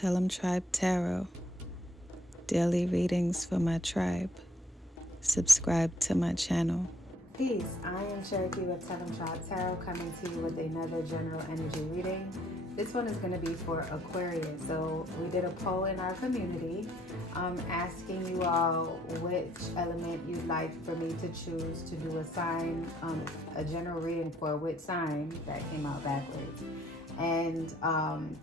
Tellemtribe Tarot, daily readings for my tribe. Subscribe to my channel. Peace, I am Cherokee with Tellemtribe Tarot, coming to you with another general energy reading. This one is going to be for Aquarius. So we did a poll in our community asking you all which element you'd like for me to choose to do a sign, a general reading for which sign. That came out backwards. And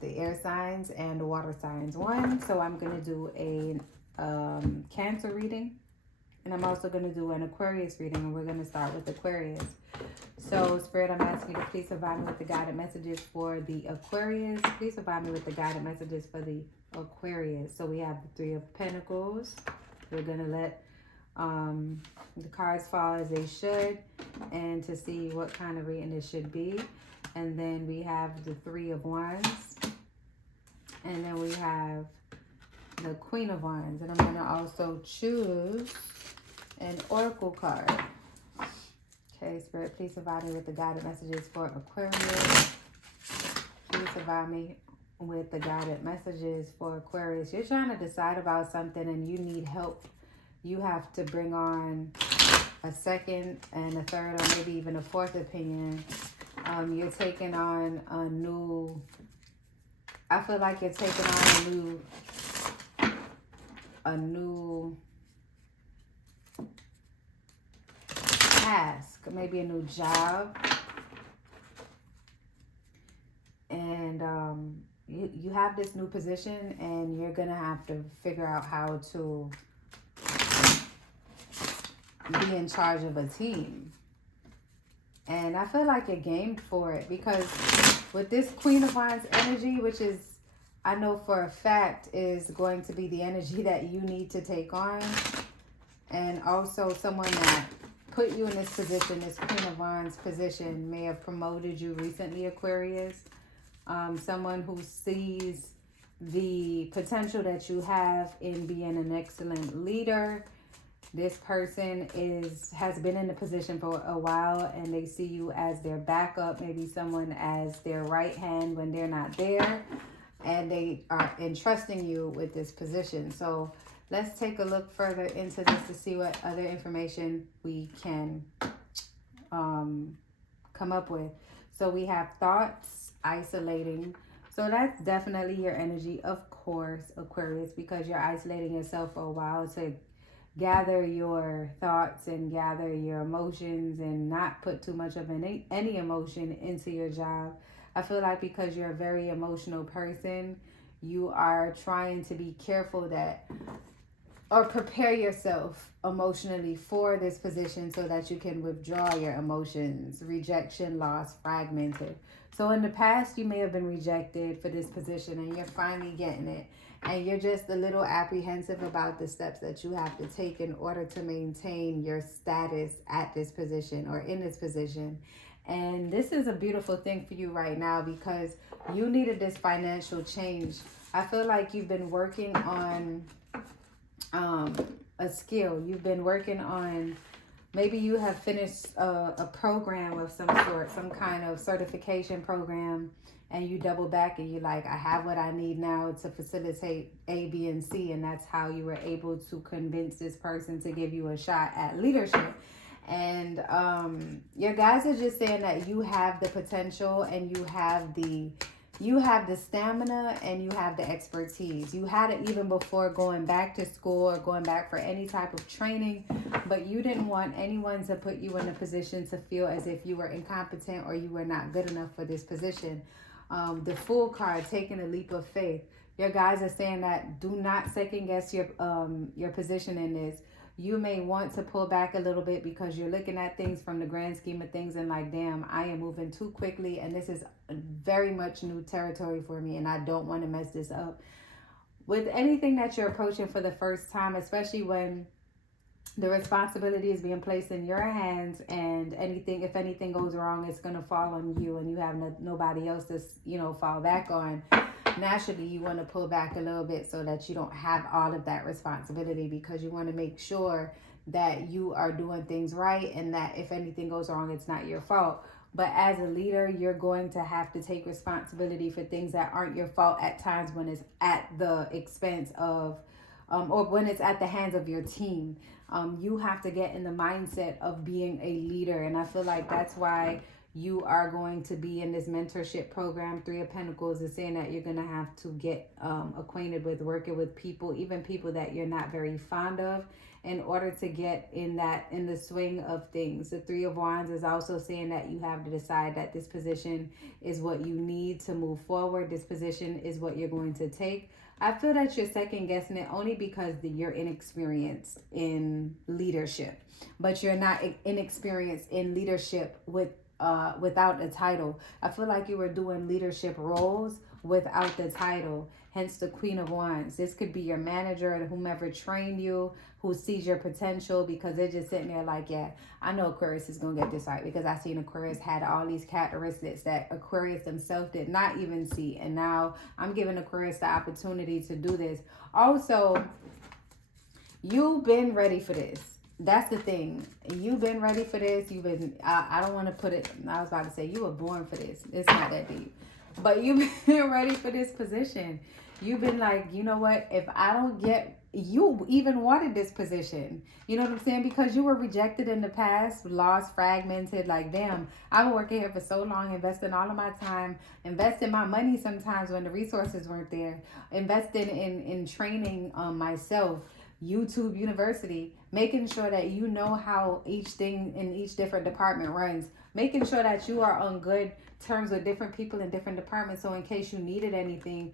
the air signs and the water signs won. So I'm going to do a Cancer reading. And I'm also going to do an Aquarius reading, and we're going to start with Aquarius. So, Spirit, I'm asking you to please provide me with the guided messages for the Aquarius. Please provide me with the guided messages for the Aquarius. So, we have the Three of Pentacles. We're going to let the cards fall as they should, and to see what kind of reading it should be. And then we have the Three of Wands. And then we have the Queen of Wands. And I'm going to also choose an oracle card. Okay, Spirit, please provide me with the guided messages for Aquarius. Please provide me with the guided messages for Aquarius. You're trying to decide about something and you need help. You have to bring on a second and a third, or maybe even a fourth opinion. You're taking on a new, I feel like you're taking on a new task, maybe a new job, and you have this new position, and you're gonna have to figure out how to be in charge of a team. And I feel like you're game for it, because with this Queen of Wands energy, which is, I know for a fact, is going to be the energy that you need to take on, and also someone that put you in this position, this Queen of Wands position, may have promoted you recently, Aquarius. Someone who sees the potential that you have in being an excellent leader. This person has been in the position for a while, and they see you as their backup, maybe someone as their right hand when they're not there, and they are entrusting you with this position. So let's take a look further into this to see what other information we can come up with. So we have thoughts, isolating. So that's definitely your energy, of course, Aquarius, because you're isolating yourself for a while to gather your thoughts and gather your emotions and not put too much of any emotion into your job. I feel like because you're a very emotional person, you are trying to be careful that, or prepare yourself emotionally for this position so that you can withdraw your emotions, rejection, loss, fragmented. So in the past, you may have been rejected for this position, and you're finally getting it. And you're just a little apprehensive about the steps that you have to take in order to maintain your status at this position or in this position. And this is a beautiful thing for you right now, because you needed this financial change. I feel like you've been working on a skill. You've been working on, maybe you have finished a program of some sort, some kind of certification program, and you double back and you're like, I have what I need now to facilitate A, B, and C. And that's how you were able to convince this person to give you a shot at leadership. And your guys are just saying that you have the potential, and you have the stamina, and you have the expertise. You had it even before going back to school or going back for any type of training, but you didn't want anyone to put you in a position to feel as if you were incompetent or you were not good enough for this position. The Fool card, taking a leap of faith. Your guys are saying that do not second guess your position in this. You may want to pull back a little bit, because you're looking at things from the grand scheme of things and like, damn, I am moving too quickly, and this is very much new territory for me, and I don't want to mess this up. With anything that you're approaching for the first time, especially when the responsibility is being placed in your hands, and if anything goes wrong, it's going to fall on you, and you have nobody else to, fall back on. Naturally, you want to pull back a little bit so that you don't have all of that responsibility, because you want to make sure that you are doing things right, and that if anything goes wrong, it's not your fault. But as a leader, you're going to have to take responsibility for things that aren't your fault at times when it's at the expense of, or when it's at the hands of your team. You have to get in the mindset of being a leader. And I feel like that's why you are going to be in this mentorship program. Three of Pentacles is saying that you're going to have to get acquainted with working with people, even people that you're not very fond of, in order to get in the swing of things. The Three of Wands is also saying that you have to decide that this position is what you need to move forward. This position is what you're going to take. I feel that you're second guessing it only because you're inexperienced in leadership, but you're not inexperienced in leadership without a title. I feel like you were doing leadership roles without the title. Hence the Queen of Wands. This could be your manager or whomever trained you, who sees your potential, because they're just sitting there like, yeah, I know Aquarius is going to get this right, because I seen Aquarius had all these characteristics that Aquarius themselves did not even see. And now I'm giving Aquarius the opportunity to do this. Also, you've been ready for this. That's the thing. You've been ready for this. You've been, I don't want to put it, I was about to say you were born for this. It's not that deep. But you've been ready for this position. You've been like, you know what? If I don't get, you even wanted this position. You know what I'm saying? Because you were rejected in the past, lost, fragmented. Like, damn, I've been working here for so long, investing all of my time, investing my money sometimes when the resources weren't there, investing in training myself. YouTube University, making sure that you know how each thing in each different department runs, making sure that you are on good terms with different people in different departments. So in case you needed anything,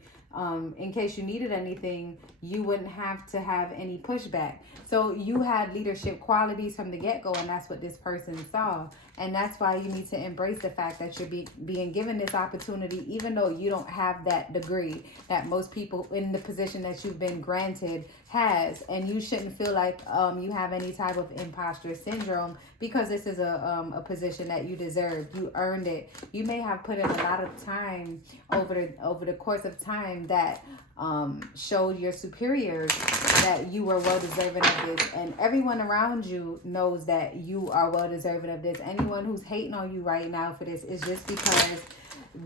you wouldn't have to have any pushback. So you had leadership qualities from the get-go, and that's what this person saw. And that's why you need to embrace the fact that you're being given this opportunity, even though you don't have that degree that most people in the position that you've been granted has. And you shouldn't feel like you have any type of imposter syndrome, because this is a position that you deserve. You earned it. You may have put in a lot of time over the course of time that showed your superiors that you were well deserving of this, and everyone around you knows that you are well deserving of this. Anyone who's hating on you right now for this is just because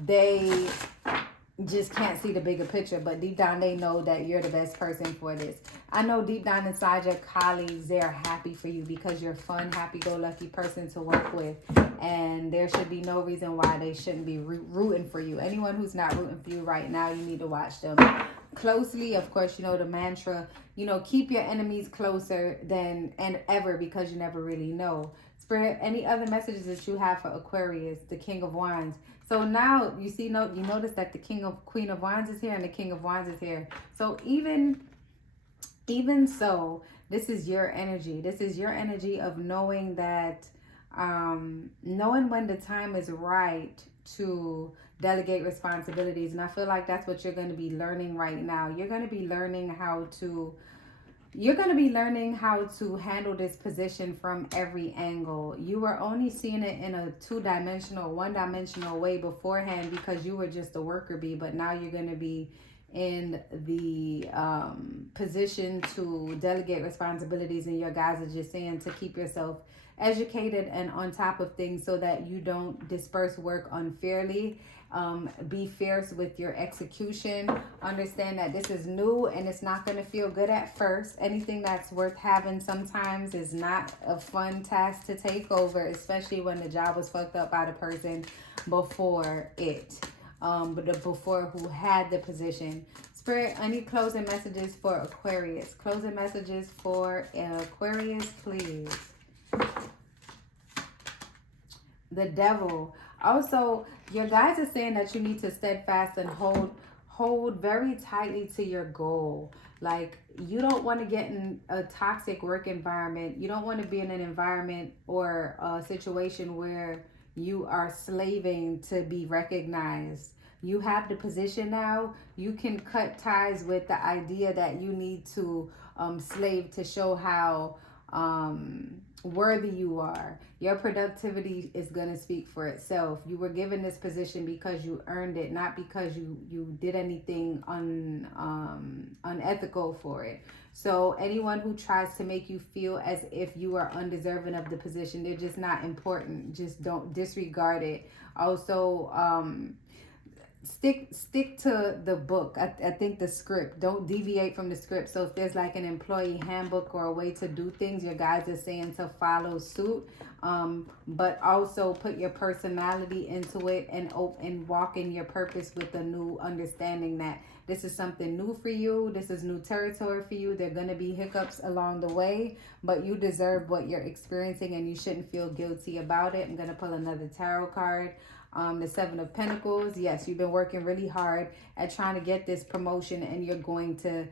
they just can't see the bigger picture, but deep down they know that you're the best person for this. I know deep down inside your colleagues, they're happy for you because you're a fun, happy-go-lucky person to work with, and there should be no reason why they shouldn't be rooting for you. Anyone who's not rooting for you right now, you need to watch them closely. Of course, you know the mantra, keep your enemies closer than and ever, because you never really know. Spirit, any other messages that you have for Aquarius, the King of Wands? So now you notice that the Queen of Wands is here and the King of Wands is here. So even so, this is your energy. This is your energy of knowing that, knowing when the time is right to delegate responsibilities. And I feel like that's what you're going to be learning right now. You're going to be learning how to handle this position from every angle. You were only seeing it in a one-dimensional way beforehand, because you were just a worker bee. But now you're going to be in the position to delegate responsibilities, and your guys are just saying to keep yourself educated and on top of things so that you don't disperse work unfairly. Be fierce with your execution. Understand that this is new and it's not going to feel good at first. Anything that's worth having sometimes is not a fun task to take over, especially when the job was fucked up by the person before it. Before who had the position. Spirit, any closing messages for Aquarius? Closing messages for Aquarius, please. The Devil. Also, your guys are saying that you need to steadfast and hold very tightly to your goal. Like, you don't want to get in a toxic work environment. You don't want to be in an environment or a situation where you are slaving to be recognized. You have the position now. You can cut ties with the idea that you need to slave to show how worthy you are. Your productivity is going to speak for itself. You were given this position because you earned it, not because you did anything unethical for it. So anyone who tries to make you feel as if you are undeserving of the position, they're just not important. Just don't disregard it. Also, stick to the book. I think the script, don't deviate from the script. So if there's like an employee handbook or a way to do things, your guides are saying to follow suit. But also put your personality into it, and walk in your purpose with a new understanding that this is something new for you. This is new territory for you. There are going to be hiccups along the way, but you deserve what you're experiencing and you shouldn't feel guilty about it. I'm going to pull another tarot card. The Seven of Pentacles. Yes, you've been working really hard at trying to get this promotion, and you're going to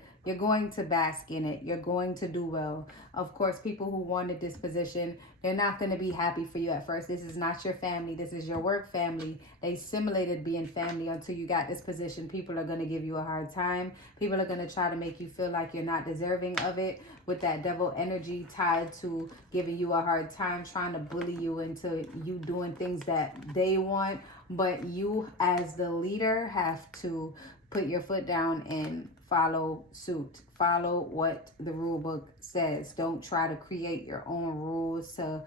bask in it. You're going to do well. Of course, people who wanted this position, they're not going to be happy for you at first. This is not your family. This is your work family. They simulated being family until you got this position. People are going to give you a hard time. People are going to try to make you feel like you're not deserving of it, with that devil energy tied to giving you a hard time, trying to bully you into you doing things that they want. But you, as the leader, have to put your foot down and follow suit. Follow what the rule book says. Don't try to create your own rules to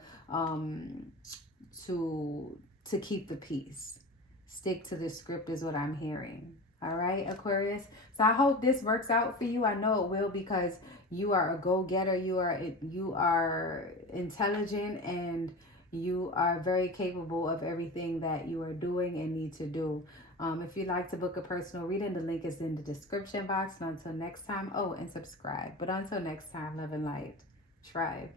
keep the peace. Stick to the script is what I'm hearing. All right, Aquarius. So I hope this works out for you. I know it will, because you are a go-getter. You are intelligent, and you are very capable of everything that you are doing and need to do. If you'd like to book a personal reading, the link is in the description box. And until next time, and subscribe. But until next time, love and light, tribe.